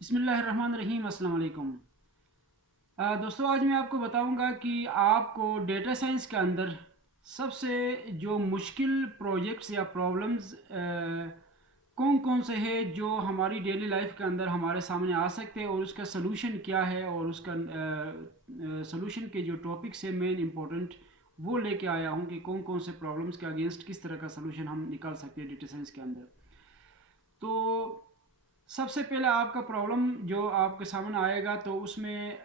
बिस्मिल्लाहिर्रहमानिर्रहीम अस्सलाम वालेकुम। दोस्तों, आज मैं आपको बताऊंगा कि आपको डेटा साइंस के अंदर सबसे जो मुश्किल प्रोजेक्ट्स या प्रॉब्लम्स कौन कौन से हैं जो हमारी डेली लाइफ के अंदर हमारे सामने आ सकते हैं और उसका सलूशन क्या है और उसका सलूशन के जो टॉपिक्स हैं मेन इंपॉर्टेंट वो लेके आया हूँ कि कौन कौन से प्रॉब्लम्स के अगेंस्ट किस तरह का सलूशन हम निकाल सकते हैं डेटा साइंस के अंदर। तो सबसे पहले आपका प्रॉब्लम जो आपके सामने आएगा तो उसमें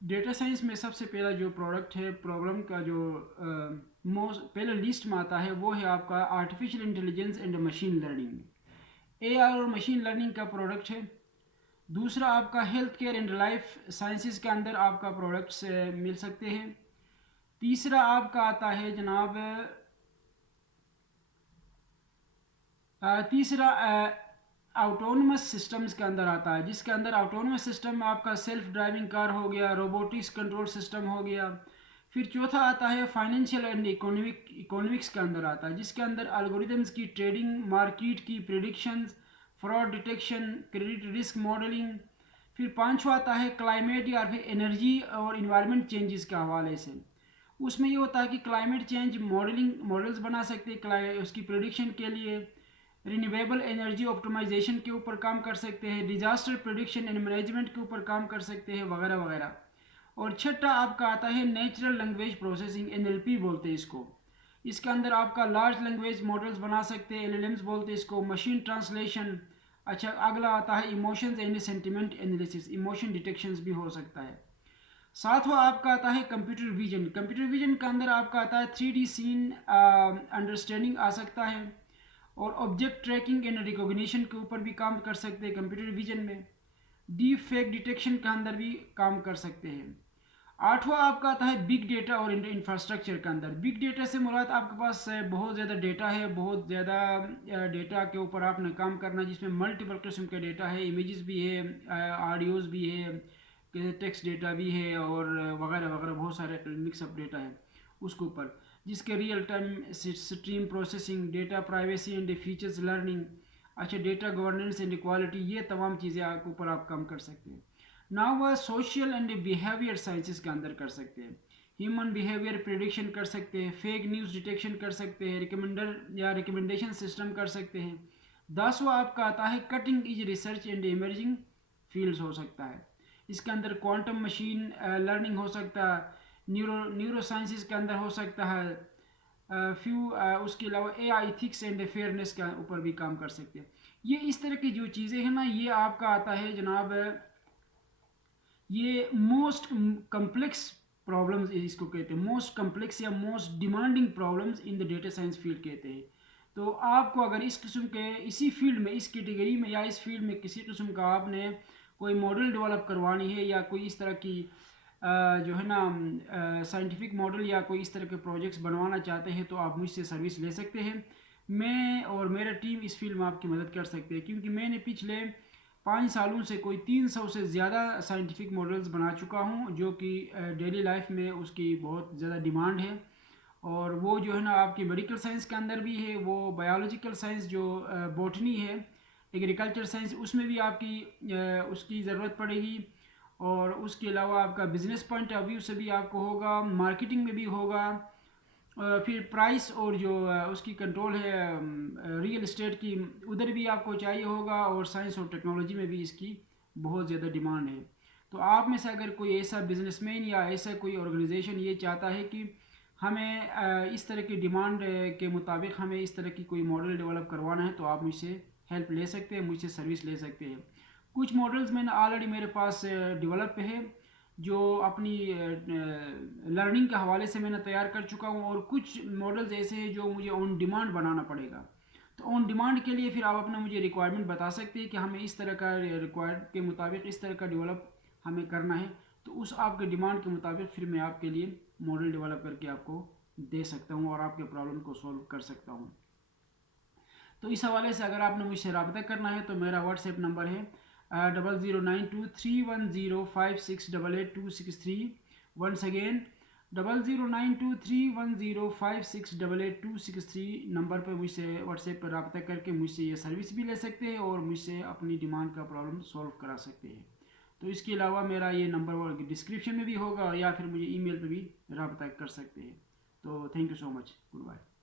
डेटा साइंस में सबसे पहला जो प्रोडक्ट है प्रॉब्लम का जो मोस्ट पहले लिस्ट में आता है वो है आपका artificial intelligence and machine learning. AI और मशीन लर्निंग का प्रोडक्ट है। दूसरा आपका health care and life sciences के अंदर आपका प्रोडक्ट्स मिल सकते हैं। तीसरा आपका आता है जनाब तीसरा ऑटोनमस सिस्टम्स के अंदर आता है, जिसके अंदर ऑटोनमस सिस्टम में आपका सेल्फ ड्राइविंग कार हो गया, रोबोटिक्स कंट्रोल सिस्टम हो गया। फिर चौथा आता है फाइनेंशियल एंड इकोनॉमिक्स के अंदर आता है, जिसके अंदर एल्गोरिथम्स की ट्रेडिंग, मार्केट की predictions, fraud detection, credit risk modelling. फिर पांचवा आता है क्लाइमेट या फिर एनर्जी और इन्वायरमेंट चेंजेस के हवाले से। उसमें ये होता है कि क्लाइमेट चेंज मॉडलिंग मॉडल्स बना सकते हैं उसकी प्रिडिक्शन के लिए। रिन्यूएबल एनर्जी ऑप्टिमाइजेशन के ऊपर काम कर सकते हैं, डिजास्टर प्रिडिक्शन एंड मैनेजमेंट के ऊपर काम कर सकते हैं, वगैरह वगैरह। और छठा आपका आता है नेचुरल लैंग्वेज प्रोसेसिंग, एनएलपी बोलते हैं इसको। इसके अंदर आपका लार्ज लैंग्वेज मॉडल्स बना सकते हैं, एलएलएम्स बोलते हैं इसको, मशीन ट्रांसलेशन। अच्छा, अगला आता है emotions and sentiment analysis, emotion detections भी हो सकता है। सातवां आपका आता है कंप्यूटर विजन। कंप्यूटर विजन के अंदर आपका आता है 3D सीन अंडरस्टैंडिंग आ सकता है। और ऑब्जेक्ट ट्रैकिंग एंड रिकॉग्निशन के ऊपर भी काम कर सकते हैं कंप्यूटर विजन में। डीप फेक डिटेक्शन के अंदर भी काम कर सकते हैं। आठवां आपका आता है बिग डेटा और इंफ्रास्ट्रक्चर के अंदर। बिग डेटा से मुराद आपके पास बहुत ज़्यादा डेटा है, बहुत ज़्यादा डेटा के ऊपर आपने काम करना है, जिसमें मल्टीपल किस्म के डेटा है, इमेजेस भी है, ऑडियोज़ भी है, टेक्स्ट डेटा भी है और वगैरह वगैरह बहुत सारे मिक्सअप डेटा है उसके ऊपर, जिसके real time stream processing, data privacy and features learning. अच्छा, डेटा गवर्नेंस एंड इक्वालिटी, ये तमाम चीज़ें आपके ऊपर आप काम कर सकते हैं। ना वह सोशल एंड बिहेवियर साइंसेस के अंदर कर सकते हैं। ह्यूमन बिहेवियर प्रिडिक्शन कर सकते हैं, फेक न्यूज़ डिटेक्शन कर सकते हैं, रिकमेंडर या रिकमेंडेशन सिस्टम कर सकते हैं। 10वां आपका आता है cutting is research and emerging fields हो सकता है। इसके अंदर क्वांटम मशीन लर्निंग हो सकता है, न्यूरो साइंसेस के अंदर हो सकता है। उसके अलावा एआई इथिक्स एंड फेयरनेस के ऊपर भी काम कर सकते हैं। ये इस तरह की जो चीज़ें हैं ना, ये आपका आता है जनाब, ये मोस्ट कम्प्लेक्स प्रॉब्लम्स इसको कहते हैं, मोस्ट कम्प्लेक्स या most demanding problems in the data science field कहते हैं। तो आपको अगर इस किस्म के इसी फील्ड में, इस कैटेगरी में या इस फील्ड में किसी किस्म का आपने कोई मॉडल डेवलप करवानी है या कोई इस तरह की जो है ना साइंटिफिक मॉडल या कोई इस तरह के प्रोजेक्ट्स बनवाना चाहते हैं तो आप मुझसे सर्विस ले सकते हैं। मैं और मेरा टीम इस फील्ड में आपकी मदद कर सकते हैं, क्योंकि मैंने पिछले 5 सालों से कोई 300 से ज़्यादा साइंटिफिक मॉडल्स बना चुका हूँ, जो कि डेली लाइफ में उसकी बहुत ज़्यादा डिमांड है। और वो जो है ना आपकी मेडिकल साइंस के अंदर भी है, वो बायोलॉजिकल साइंस जो बॉटनी है, एग्रीकल्चर साइंस, उसमें भी आपकी उसकी ज़रूरत पड़ेगी। और उसके अलावा आपका बिजनेस पॉइंट ऑफ व्यू से भी आपको होगा, मार्केटिंग में भी होगा। फिर प्राइस और जो उसकी कंट्रोल है रियल इस्टेट की, उधर भी आपको चाहिए होगा। और साइंस और टेक्नोलॉजी में भी इसकी बहुत ज़्यादा डिमांड है। तो आप में से अगर कोई ऐसा बिजनेसमैन या ऐसा कोई ऑर्गेनाइजेशन ये चाहता है कि हमें इस तरह की डिमांड के मुताबिक हमें इस तरह की कोई मॉडल डेवलप करवाना है, तो आप मुझसे हेल्प ले सकते हैं, मुझसे सर्विस ले सकते हैं। कुछ मॉडल्स मैंने ऑलरेडी मेरे पास डेवलप है, जो अपनी लर्निंग के हवाले से मैंने तैयार कर चुका हूँ। और कुछ मॉडल्स ऐसे हैं जो मुझे ऑन डिमांड बनाना पड़ेगा। तो ऑन डिमांड के लिए फिर आप अपना मुझे रिक्वायरमेंट बता सकते हैं कि हमें इस तरह का रिक्वायर्ड के मुताबिक इस तरह का डेवलप हमें करना है। तो उस आपके डिमांड के मुताबिक फिर मैं आपके लिए मॉडल डेवलप करके आपको दे सकता हूँ और आपके प्रॉब्लम को सॉल्व कर सकता हूँ। तो इस हवाले से अगर आपने मुझसे रब्ता करना है तो मेरा व्हाट्सएप नंबर है 00923105688263। वंस अगेन 00923105688263 नंबर पे मुझसे व्हाट्सएप पर रब्ता करके मुझसे ये सर्विस भी ले सकते हैं और मुझसे अपनी डिमांड का प्रॉब्लम सॉल्व करा सकते हैं। तो इसके अलावा मेरा ये नंबर डिस्क्रिप्शन में भी होगा या फिर मुझे ईमेल पे भी रब्ता कर सकते हैं। तो thank you so much, good bye.